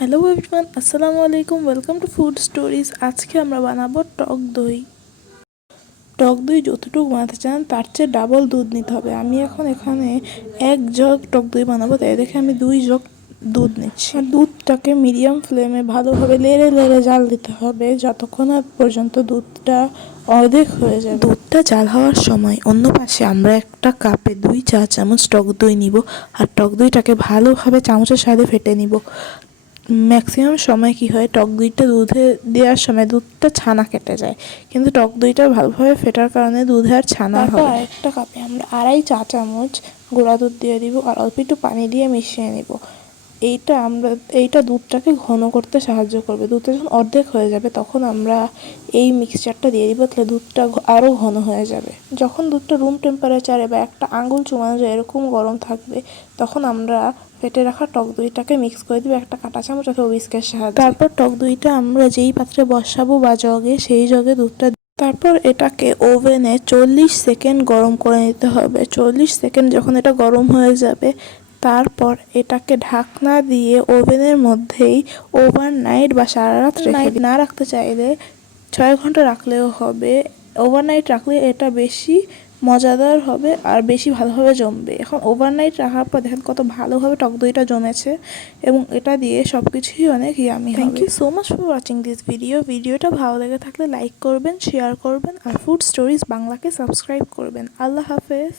Hello everyone, আসসালামু আলাইকুম। Welcome to food stories. আজকে আমরা বানাবো টক দই। টক দই যতটুকু বানাতে চান তার চেয়ে ডাবল দুধ নিতে হবে। আমি এখন এখানে 1 জগ টক দই বানাবো, তাই দেখে আমি 2 জগ দুধ নিচ্ছি। আর দুধটাকে মিডিয়াম ফ্লেমে ভালোভাবে লেড়ে লেড়ে জাল দিতে হবে যতক্ষণ না পর্যন্ত দুধটা অর্ধেক হয়ে যাবে। দুধটা জাল হওয়ার সময় অন্য পাশে আমরা একটা কাপে 2 চা চামচ টক দই নিব, আর টক দইটাকে ভালোভাবে চামচের সাহায্যে ফেটে নিব। ম্যাক্সিমাম সময় কি হয়, টক দইটা দুধে দেওয়ার সময় দুধটা ছানা কেটে যায়, কিন্তু টক দইটা ভালোভাবে ফেটার কারণে দুধে আর ছানা হবে। একটা কাপে আমরা 2.5 চা চামচ গুঁড়া দুধ দিয়ে দিব, আর অল্প একটু পানি দিয়ে মিশিয়ে নিব। এইটা দুধটাকে ঘন করতে সাহায্য করবে। দুধটা যখন অর্ধেক হয়ে যাবে তখন আমরা এই মিক্সচারটা দিয়ে দিব, তাহলে দুধটা আরও ঘন হয়ে যাবে। যখন দুধটা রুম টেম্পারেচারে বা একটা আঙুল চুমানো যায় এরকম গরম থাকবে, তখন আমরা ফেটে রাখা টক দইটাকে মিক্স করে দিব একটা কাঁটা চামচ অথবা হুইস্কের সাহায্যে। তারপর টক দইটা আমরা যেই পাত্রে বসাবো বা জগে, সেই জগে দুধটা তারপর এটাকে ওভেনে 40 সেকেন্ড গরম করে নিতে হবে। 40 সেকেন্ড যখন এটা গরম হয়ে যাবে, তারপর এটাকে ঢাকনা দিয়ে ওভেনের মধ্যেই ওভারনাইট বা সারা রাত রেখে না রাখতে চাইলে 6 ঘন্টা রাখলেও হবে। ওভারনাইট রাখলে এটা বেশি মজাদার হবে আর বেশি ভালোভাবে জমবে। এখন ওভারনাইট রাখার পর দেখেন কত ভালোভাবে টক দইটা জমেছে, এবং এটা দিয়ে সব কিছুই অনেক ইয়ামি হবে। Thank you so much for watching this ভিডিওটা ভালো লেগে থাকলে লাইক করবেন, শেয়ার করবেন, আর ফুড স্টোরিজ বাংলাকে সাবস্ক্রাইব করবেন। আল্লাহ হাফেজ।